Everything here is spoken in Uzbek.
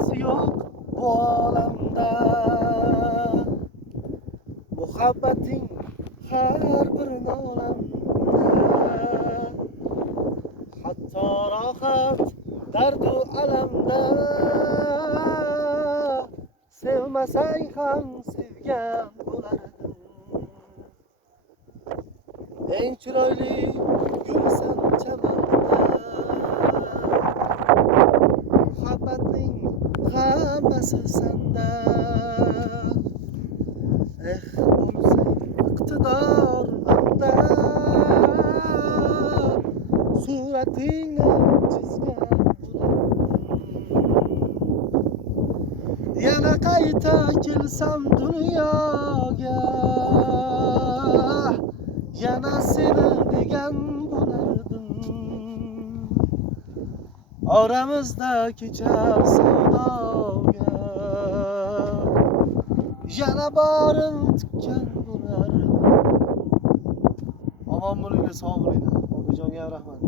boshqasi yo'q bu olamda. Muhabbating har bir olamda, hatto rohat dardu alamda. Sevmasang ham sevgan bo'lardim. Eng chiroyli gulsan chamanda. Muhabbatning hammasi senda. Bo'lsang iqtidor manda. Suratingni chizgan bo'lardim. Yana qayta kelsam dunyoga, yana seni degan bo'lardim. Oramizda kechar savdoga, yana borim tikkan bo'lardim. Omon bo'linglar, sog' bo'linglar. Onajonga rahmat.